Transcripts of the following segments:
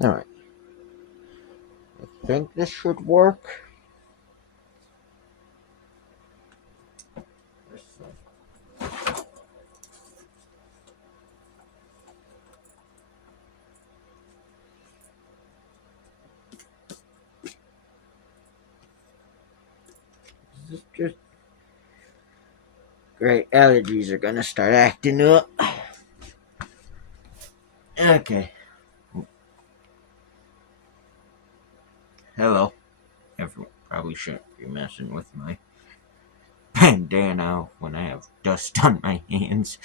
Alright, I think this should work. This is just great. Allergies are gonna start acting up. Okay. Hello. Everyone probably shouldn't be messing with my bandana when I have dust on my hands.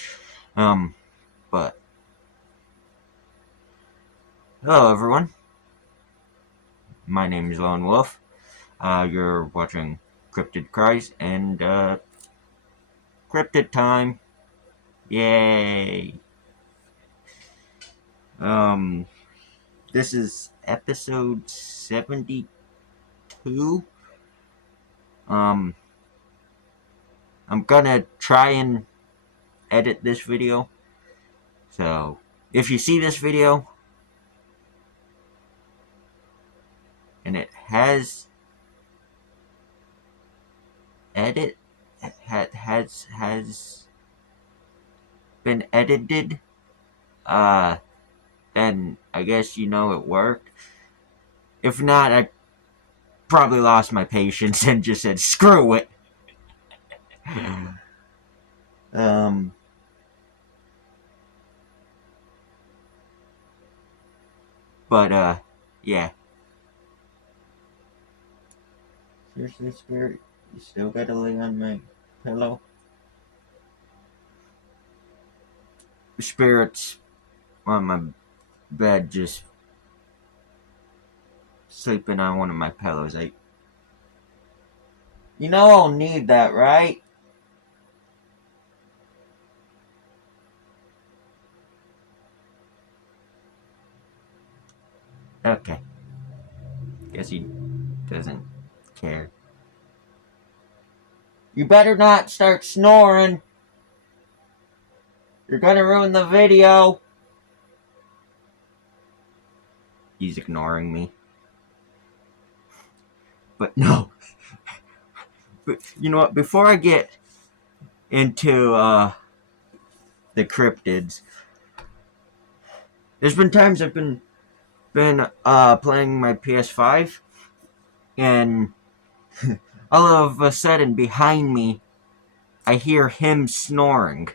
But hello everyone. My name is Lone Wolf. You're watching Cryptid Cries and Cryptid Time. Yay! Um, this is episode 72. Um, I'm gonna try and edit this video. So, if you see this video and it has edit has been edited, then I guess you know it worked. If not, I probably lost my patience and just said screw it. um, but yeah. Seriously, Spirit, you still gotta lay on my pillow. Spirit's on my bed, just sleeping on one of my pillows. You know I'll need that, right? Okay. Guess he doesn't care. You better not start snoring. You're gonna ruin the video. He's ignoring me. But no. But you know what? Before I get into the cryptids, there's been times I've been playing my PS5, and all of a sudden behind me, I hear him snoring.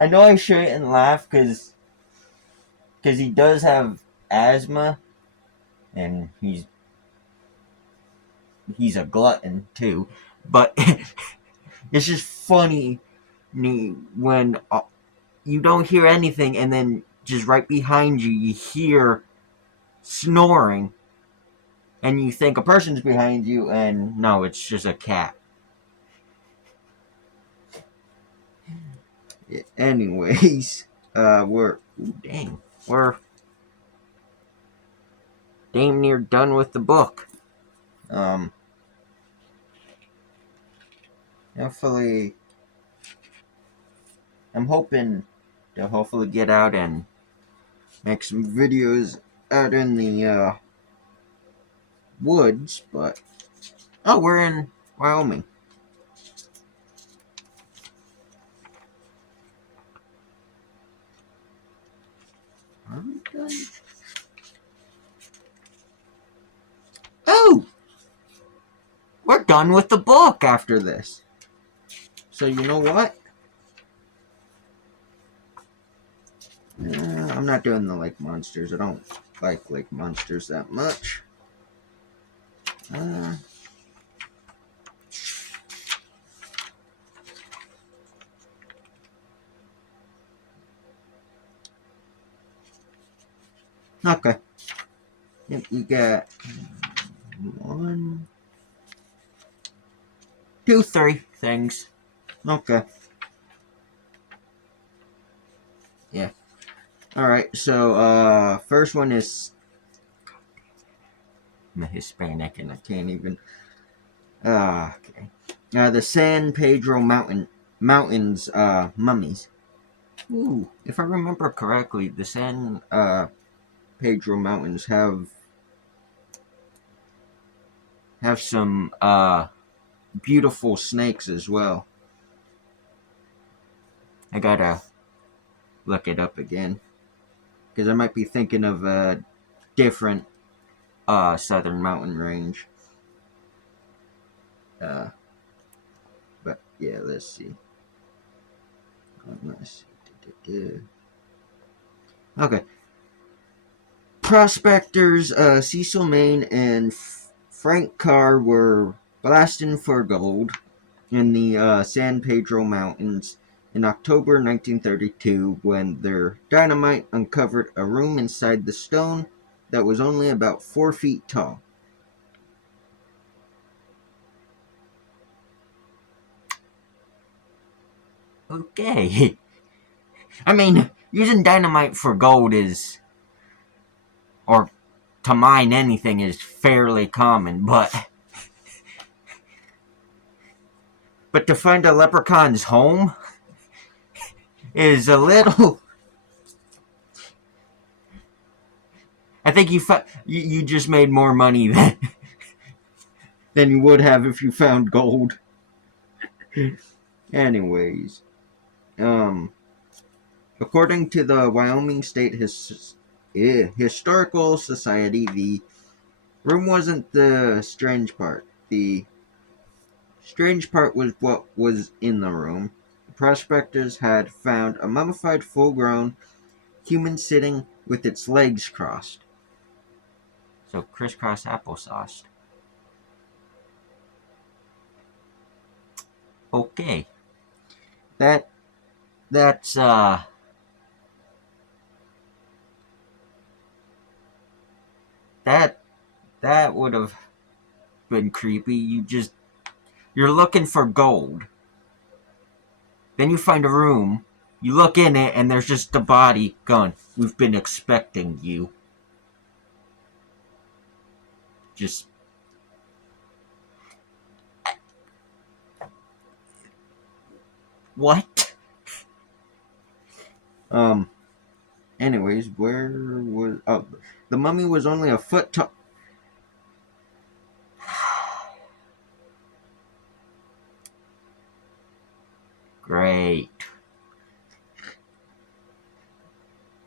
I know I shouldn't laugh because he does have asthma, and he's a glutton too. But it's just funny when you don't hear anything, and then just right behind you, you hear snoring, and you think a person's behind you, and no, it's just a cat. Anyways, we're damn near done with the book. Hopefully, I'm hoping to hopefully get out and make some videos out in the woods, but oh, we're in Wyoming. Are we done? Oh! We're done with the book after this. So you know what? I'm not doing the lake monsters. I don't like lake monsters that much. Okay. Yep, you got 1, 2, 3 things. Okay. Yeah. Alright, so first one is I'm a Hispanic and I can't even okay. The San Pedro Mountains mummies. Ooh, if I remember correctly, the San Pedro Mountains have some beautiful snakes as well. I gotta look it up again because I might be thinking of a different southern mountain range. Uh, but yeah, let's see. Let's see. Okay, prospectors Cecil Maine and Frank Carr were blasting for gold in the San Pedro Mountains in October 1932 when their dynamite uncovered a room inside the stone that was only about 4 feet tall. Okay. I mean, using dynamite for gold is, or to mine anything, is fairly common, but to find a leprechaun's home is a little. I think you just made more money than you would have if you found gold. Anyways, um, according to the Wyoming State Historical Society, the room wasn't the strange part. The strange part was what was in the room. The prospectors had found a mummified, full-grown human sitting with its legs crossed. So crisscross applesauce. Okay. That that's that that would have been creepy. You're looking for gold. Then you find a room, you look in it, and there's just a body gone. We've been expecting you. Just what? Um. Anyways, where was? Oh, the mummy was only a foot tall. Great.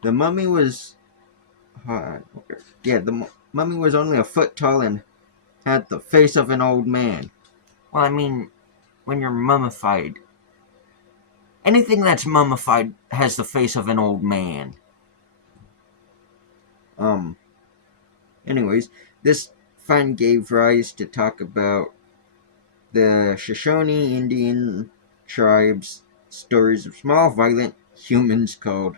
The mummy was. Yeah, the mummy was only a foot tall and had the face of an old man. Well, I mean, when you're mummified, anything that's mummified has the face of an old man. Um. Anyways, this find gave rise to talk about the Shoshone Indian tribes' stories of small, violent humans called.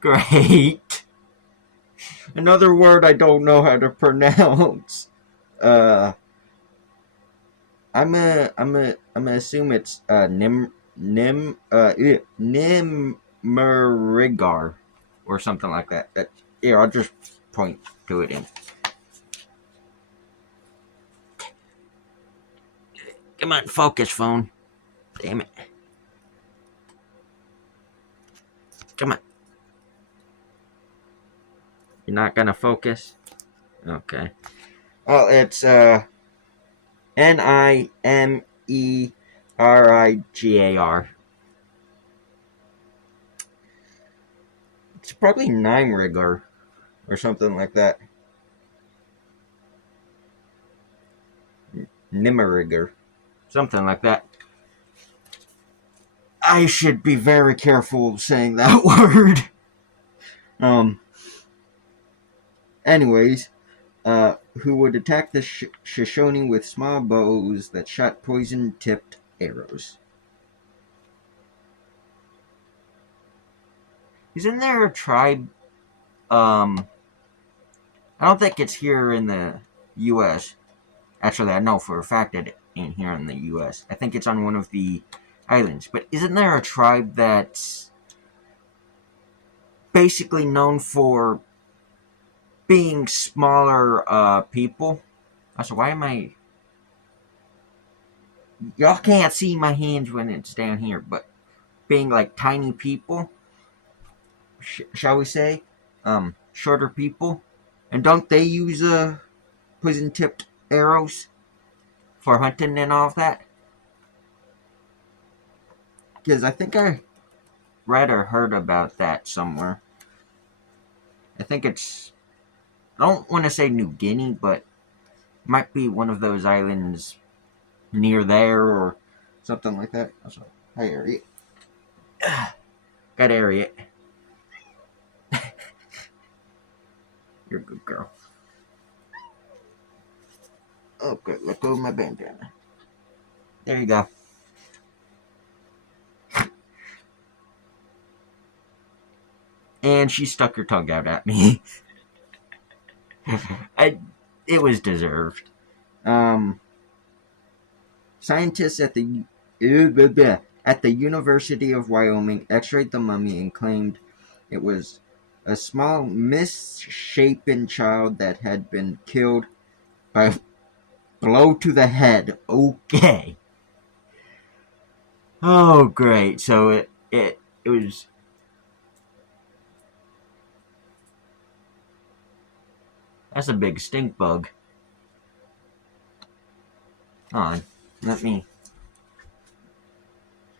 Great. Another word I don't know how to pronounce. Uh, I'm gonna assume it's Nimerigar or something like that. Here, I'll just point to it in. Come on, focus, phone. Damn it. Come on. You're not gonna focus? Okay. Well, it's Nimerigar. It's probably Nimerigar or something like that. Nimerigar. Something like that. I should be very careful saying that word. Um. Anyways, who would attack the Shoshone with small bows that shot poison-tipped arrows. Isn't there a tribe? I don't think it's here in the U.S. Actually, I know for a fact that it ain't here in the U.S. I think it's on one of the islands. But isn't there a tribe that's basically known for being smaller people? Also, why am I? Y'all can't see my hands when it's down here, but being like tiny people, shall we say, shorter people, and don't they use poison-tipped arrows for hunting and all of that? Because I think I read or heard about that somewhere. I think it's, I don't want to say New Guinea, but it might be one of those islands near there or something like that. Also, hi, Harriet. Got Harriet. You're a good girl. Okay, let go of my bandana. There you go. And she stuck her tongue out at me. It was deserved. Um, Scientists at the University of Wyoming x-rayed the mummy and claimed it was a small misshapen child that had been killed by a blow to the head. Okay. Oh, great. So it was. That's a big stink bug. Hold on. Let me.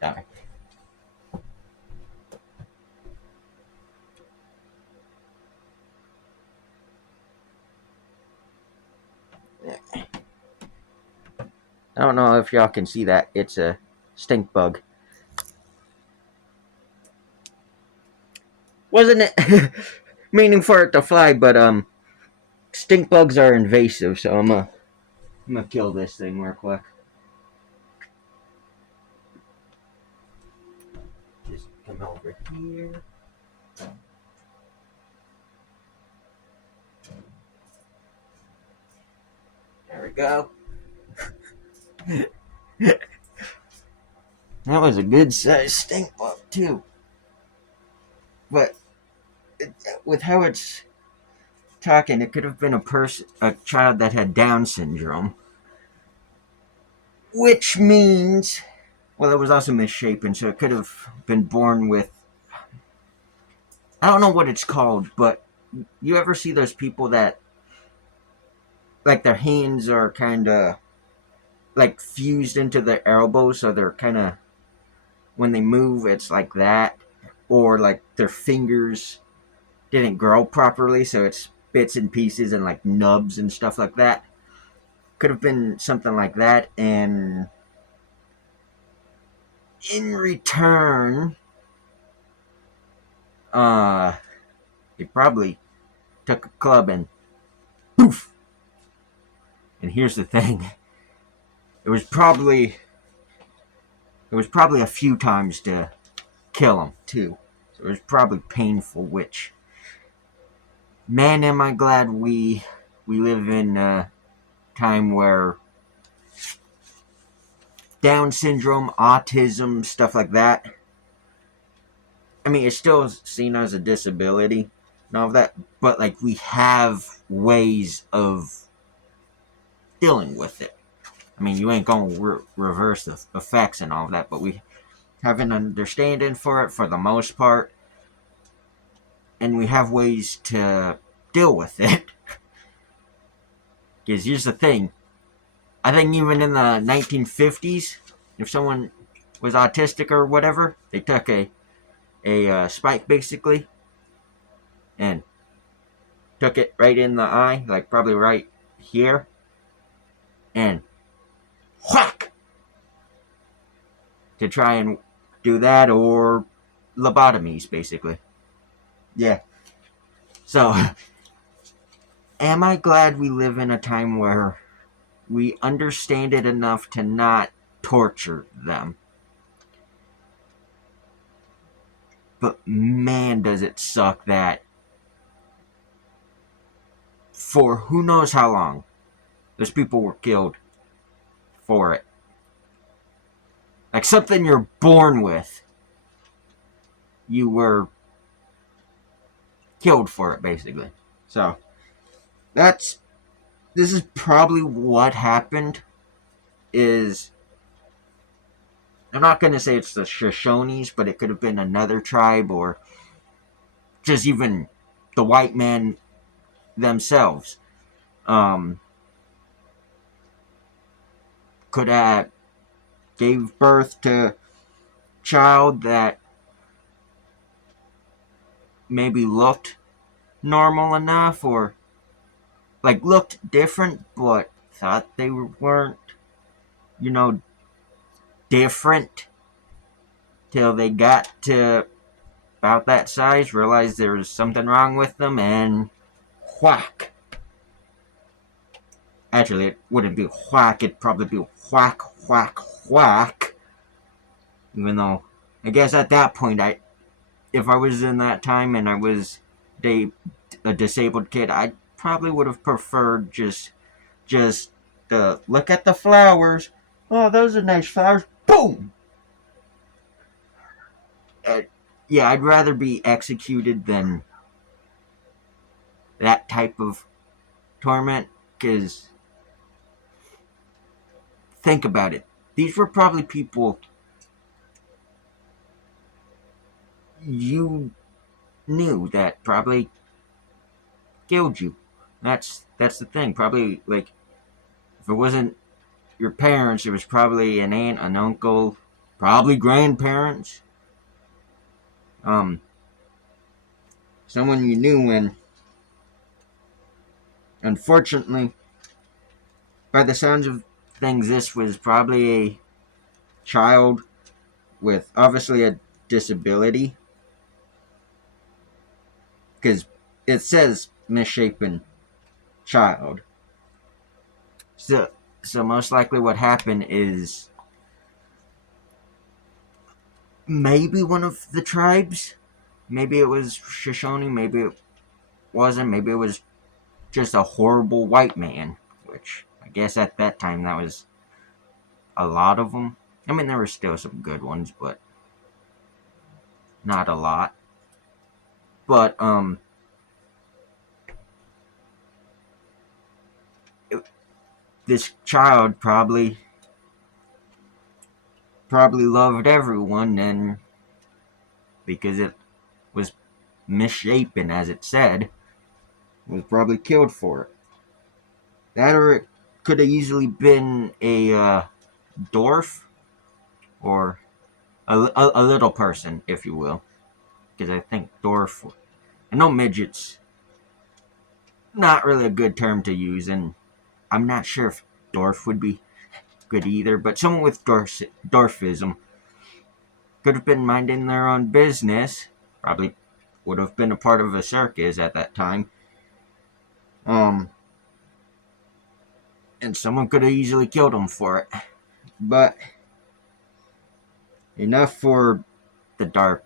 Sorry. I don't know if y'all can see that. It's a stink bug. Wasn't it meaning for it to fly, but stink bugs are invasive, so I'm gonna kill this thing real quick. Just come over here. There we go. That was a good sized stink bug too. But with how it's talking, it could have been a child that had Down syndrome, which means, well, it was also misshapen, so it could have been born with. I don't know what it's called, but you ever see those people that, like, their hands are kind of like fused into their elbows, so they're kind of, when they move, it's like that, or like their fingers didn't grow properly, so it's bits and pieces and like nubs and stuff like that. Could have been something like that, and in return, uh, he probably took a club and poof. And here's the thing: it was probably a few times to kill him too. So it was probably painful. Which, man, am I glad we live in a time where Down syndrome, autism, stuff like that. I mean, it's still seen as a disability and all of that, but like we have ways of dealing with it. I mean, you ain't gonna reverse the effects and all of that, but we have an understanding for it for the most part, and we have ways to deal with it. Because here's the thing: I think even in the 1950s, if someone was autistic or whatever, they took a spike basically and took it right in the eye, like probably right here, and whack to try and do that, or lobotomies basically. Yeah. So, am I glad we live in a time where we understand it enough to not torture them? But man, does it suck that for who knows how long those people were killed for it. like something you're born with. You were killed for it, basically. So that's this is probably what happened. Is I'm not going to say it's the Shoshones, but it could have been another tribe or just even the white men themselves. Um, could have gave birth to child that maybe looked normal enough or like looked different, but thought they weren't, you know, different till they got to about that size, realized there was something wrong with them, and whack. Actually, it wouldn't be whack, it'd probably be whack, whack, whack. Even though, I guess at that point, if I was in that time and I was a disabled kid, I probably would have preferred just look at the flowers. Oh, those are nice flowers. Boom. Uh, yeah, I'd rather be executed than that type of torment. Because think about it. These were probably people you knew that probably killed you. That's the thing. Probably like if it wasn't your parents, it was probably an aunt, an uncle, probably grandparents. Um, someone you knew, and unfortunately, by the sounds of things, this was probably a child with obviously a disability because it says misshapen child. So, so most likely what happened is maybe one of the tribes. Maybe it was Shoshone. Maybe it wasn't. Maybe it was just a horrible white man. Which I guess at that time that was a lot of them. I mean, there were still some good ones, but not a lot. But it, this child probably loved everyone, and because it was misshapen, as it said, was probably killed for it. That or it could have easily been a dwarf or a little person, if you will. Because I think dwarf, I know midget's not really a good term to use, and I'm not sure if dwarf would be good either, but someone with dwarfism could have been minding their own business, probably would have been a part of a circus at that time. Um, and someone could have easily killed him for it. But enough for the dark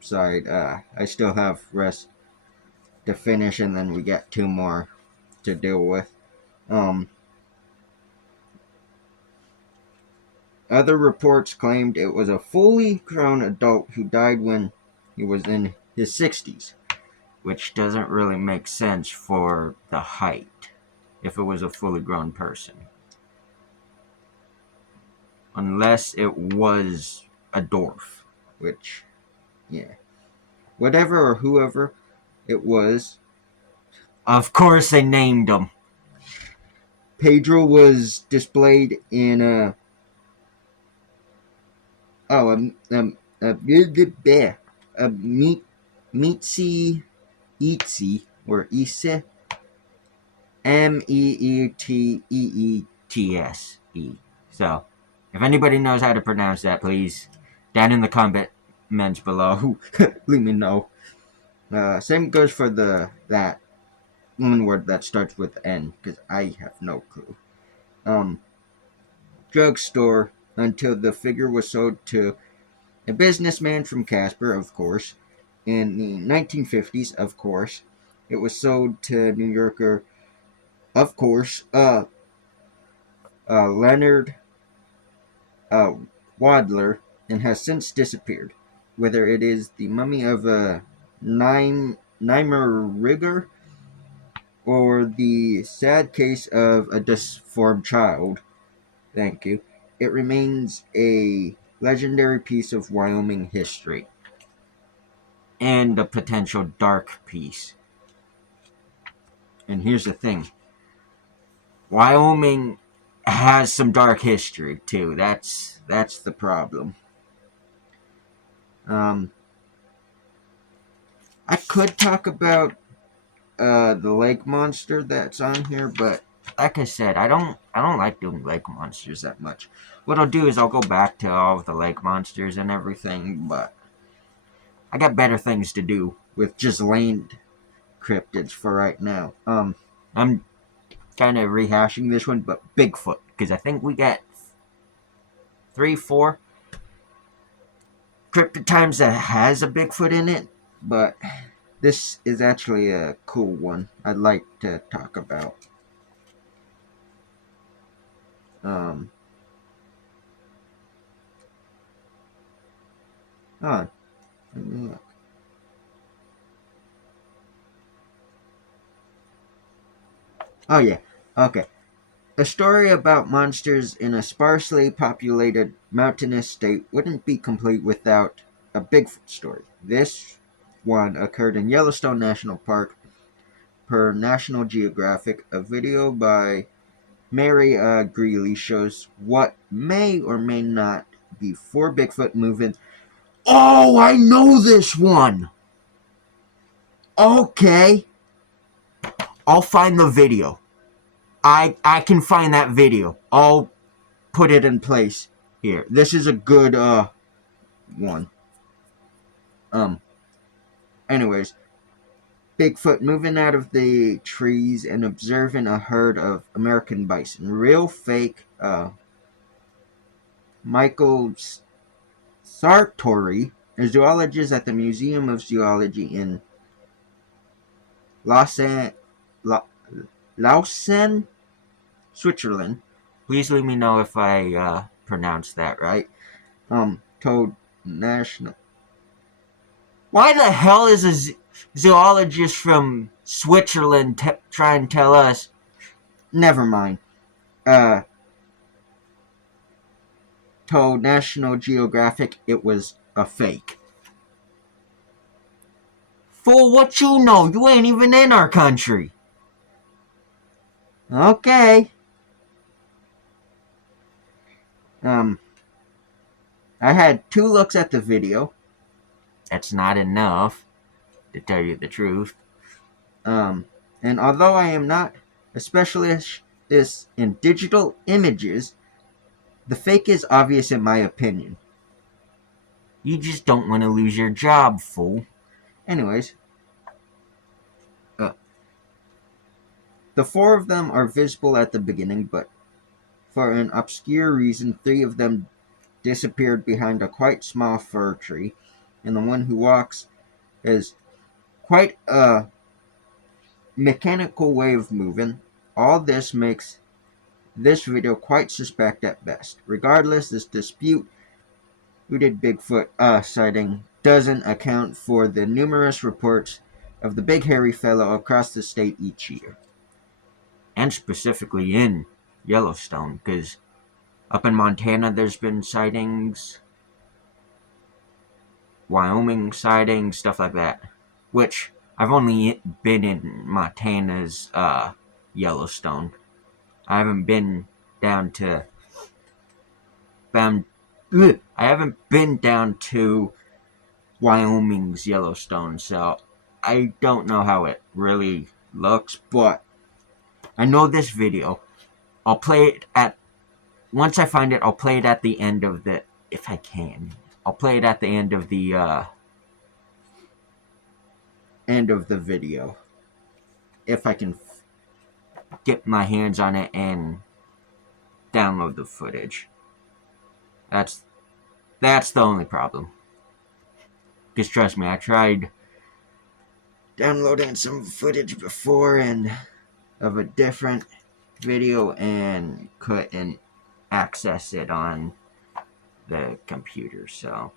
side. I still have rest to finish, and then we got two more to deal with. Um, Other reports claimed it was a fully grown adult who died when he was in his 60s, which doesn't really make sense for the height if it was a fully grown person. Unless it was a dwarf, which, yeah. Whatever or whoever it was, of course they named him. Pedro was displayed in oh a meatsy Eatsy or Ise Meeteets. So, if anybody knows how to pronounce that, please down in the comments below, let me know. Same goes for that one word that starts with N, because I have no clue. Um, Drugstore until the figure was sold to a businessman from Casper, of course. In the 1950s, of course, it was sold to New Yorker, of course, Leonard uh, waddler and has since disappeared. Whether it is the mummy of a Nymeriger or the sad case of a disformed child, thank you, it remains a legendary piece of Wyoming history and a potential dark piece. And here's the thing, Wyoming has some dark history too. That's the problem. Um, I could talk about the lake monster that's on here, but like I said, I don't like doing lake monsters that much. What I'll do is I'll go back to all of the lake monsters and everything, but I got better things to do with just land cryptids for right now. I'm kind of rehashing this one, but Bigfoot, because I think we got 3, 4 cryptid times that has a Bigfoot in it, but this is actually a cool one I'd like to talk about. Um, oh, let me look. Oh yeah, okay. A story about monsters in a sparsely populated mountainous state wouldn't be complete without a Bigfoot story. This one occurred in Yellowstone National Park, per National Geographic. A video by Mary Greeley shows what may or may not be 4 Bigfoot movements. Oh, I know this one! Okay. I'll find the video. I can find that video. I'll put it in place here. This is a good one. Anyways, Bigfoot moving out of the trees and observing a herd of American bison. Real fake Michael Sartori, a zoologist at the Museum of Zoology in Lausanne, Switzerland. Please let me know if I pronounced that right. Told National. Why the hell is a zoologist from Switzerland trying to tell us? Never mind. Told National Geographic it was a fake. Fool, what you know? You ain't even in our country. Okay. I had 2 looks at the video. That's not enough, to tell you the truth. And although I am not a specialist in digital images, the fake is obvious in my opinion. You just don't want to lose your job, fool. Anyways, the 4 of them are visible at the beginning, but for an obscure reason, 3 of them disappeared behind a quite small fir tree, and the one who walks is quite a mechanical way of moving. All this makes this video quite suspect at best. Regardless, this disputed Bigfoot sighting doesn't account for the numerous reports of the big hairy fellow across the state each year. And specifically in Yellowstone, because up in Montana there's been sightings, Wyoming sightings, stuff like that. Which, I've only been in Montana's Yellowstone. I haven't been down to Wyoming's Yellowstone, so I don't know how it really looks, but I know this video. I'll play it once I find it, I'll play it at the end of if I can. I'll play it at the end of the video. If I can get my hands on it and download the footage. That's the only problem. Because trust me, I tried downloading some footage before and of a different video and couldn't access it on the computer. So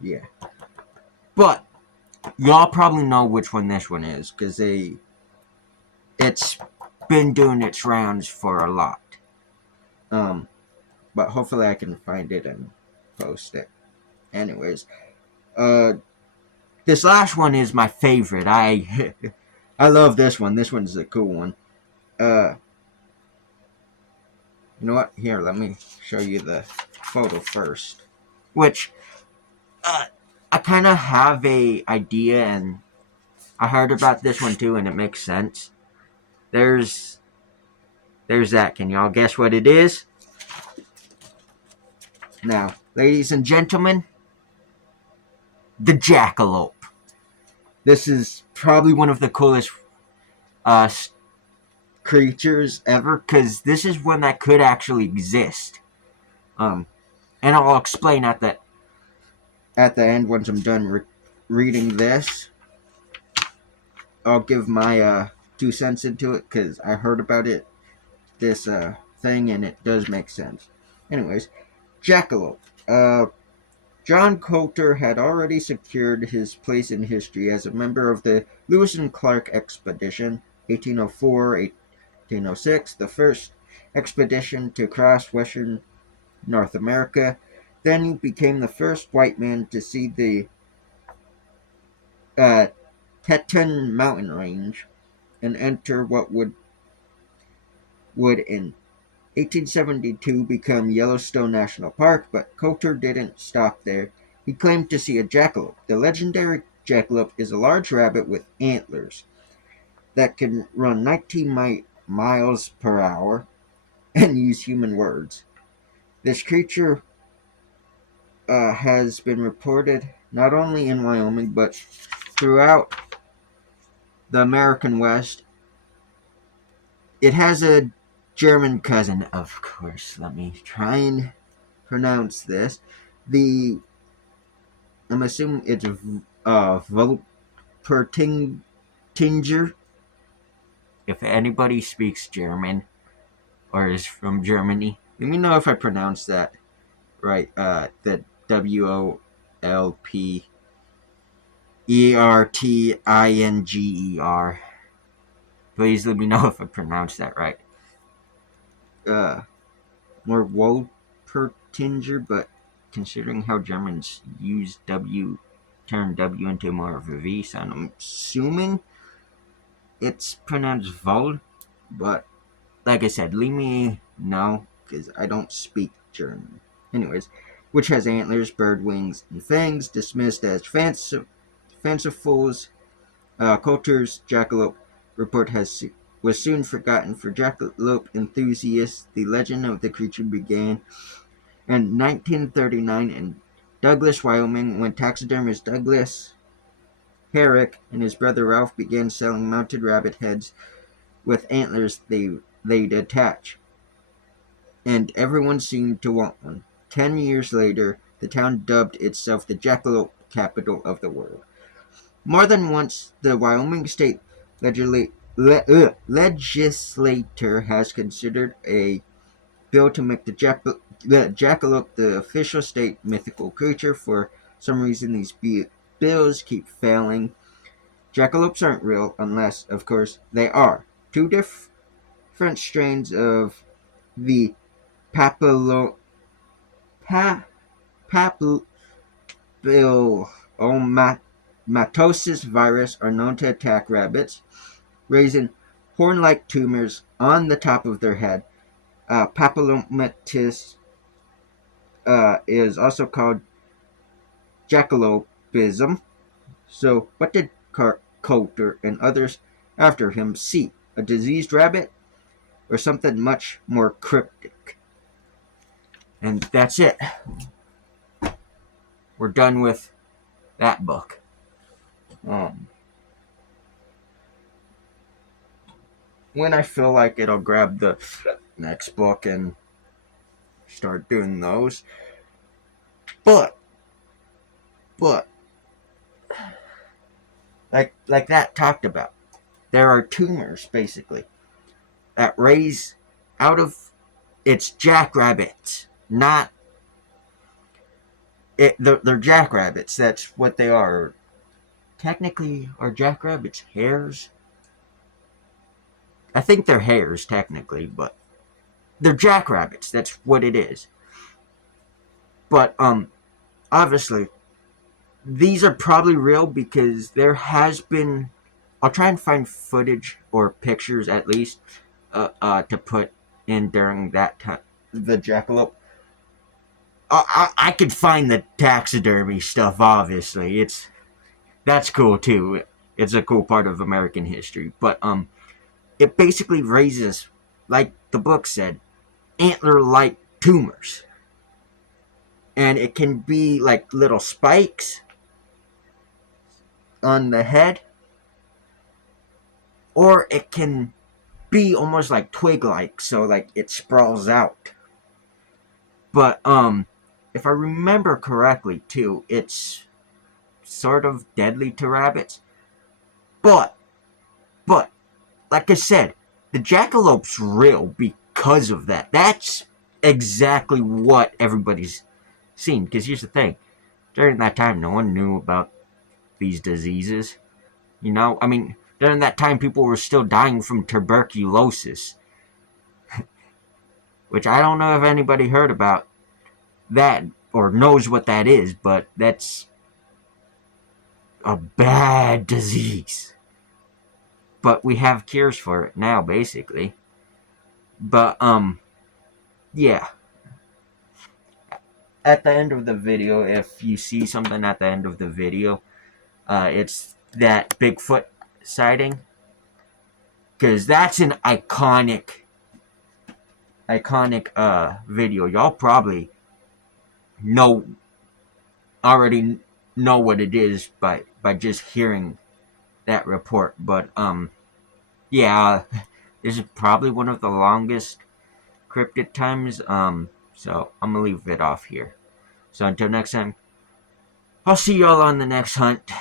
yeah, but y'all probably know which one this one is because it's been doing its rounds for a lot. Um, but hopefully I can find it and post it. Anyways, this last one is my favorite. I I love this one. This one's a cool one. Uh, you know what? Here, let me show you the photo first. Which uh, I kind of have a idea, and I heard about this one too, and it makes sense. There's that. Can y'all guess what it is? Now, ladies and gentlemen, the jackalope. This is probably one of the coolest uh, creatures ever, because this is one that could actually exist. Um, and I'll explain at the end once I'm done reading this. I'll give my 2 cents into it because I heard about it, this thing, and it does make sense. Anyways, jackalope. John Coulter had already secured his place in history as a member of the Lewis and Clark expedition, 1804-1806, the first expedition to cross western North America. Then he became the first white man to see the uh, Teton mountain range and enter what would in 1872 become Yellowstone National Park, but Coulter didn't stop there. He claimed to see a jackalope. The legendary jackalope is a large rabbit with antlers that can run 19 miles per hour and use human words. This creature has been reported not only in Wyoming but throughout the American West. It has a German cousin, of course. Let me try and pronounce this. I'm assuming it's Volpertinger. If anybody speaks German or is from Germany, let me know if I pronounce that right. The Wolpertinger. Please let me know if I pronounce that right. More Wolpertinger, but considering how Germans use turn W into more of a V sound, I'm assuming it's pronounced Vol, but like I said, leave me know because I don't speak German. Anyways, which has antlers, bird wings, and fangs, dismissed as fancifuls. Coulter's jackalope report was soon forgotten for jackalope enthusiasts. The legend of the creature began in 1939 in Douglas, Wyoming, when taxidermist Douglas Herrick and his brother Ralph began selling mounted rabbit heads with antlers they'd attach, and everyone seemed to want one. 10 years later, the town dubbed itself the jackalope capital of the world. More than once, the Wyoming state legislature has considered a bill to make the jackalope the official state mythical creature. For some reason, these bills keep failing. Jackalopes aren't real unless, of course, they are. Two different strains of the papillomatosis virus are known to attack rabbits, raising horn-like tumors on the top of their head. Papillomatis is also called jackalopism. So, what did Coulter and others after him see? A diseased rabbit or something much more cryptic? And that's it. We're done with that book. When I feel like it, I'll grab the next book and start doing those. But like that talked about, there are tumors basically that raise out of its jackrabbits, not They're jackrabbits. That's what they are. Technically, are jackrabbits hares? I think they're hares technically, but they're jackrabbits. That's what it is. But obviously, these are probably real because there has been. I'll try and find footage or pictures at least to put in during that time. The jackalope. I could find the taxidermy stuff. Obviously, that's cool too. It's a cool part of American history. But it basically raises, like the book said, antler-like tumors, and it can be like little spikes on the head, or it can be almost like twig-like, so like it sprawls out. But if I remember correctly, too, it's sort of deadly to rabbits. But but like I said, the jackalope's real because of that. That's exactly what everybody's seen. Because here's the thing: during that time, no one knew about these diseases. You know, I mean, during that time, people were still dying from tuberculosis, which I don't know if anybody heard about that or knows what that is, but that's a bad disease. But we have cures for it now, basically. But yeah. At the end of the video, if you see something at the end of the video, it's that Bigfoot sighting, because that's an iconic video. Y'all probably know already know what it is by just hearing that report. But yeah, this is probably one of the longest cryptid times. So I'm gonna leave it off here. So until next time, I'll see y'all on the next hunt.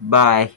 Bye.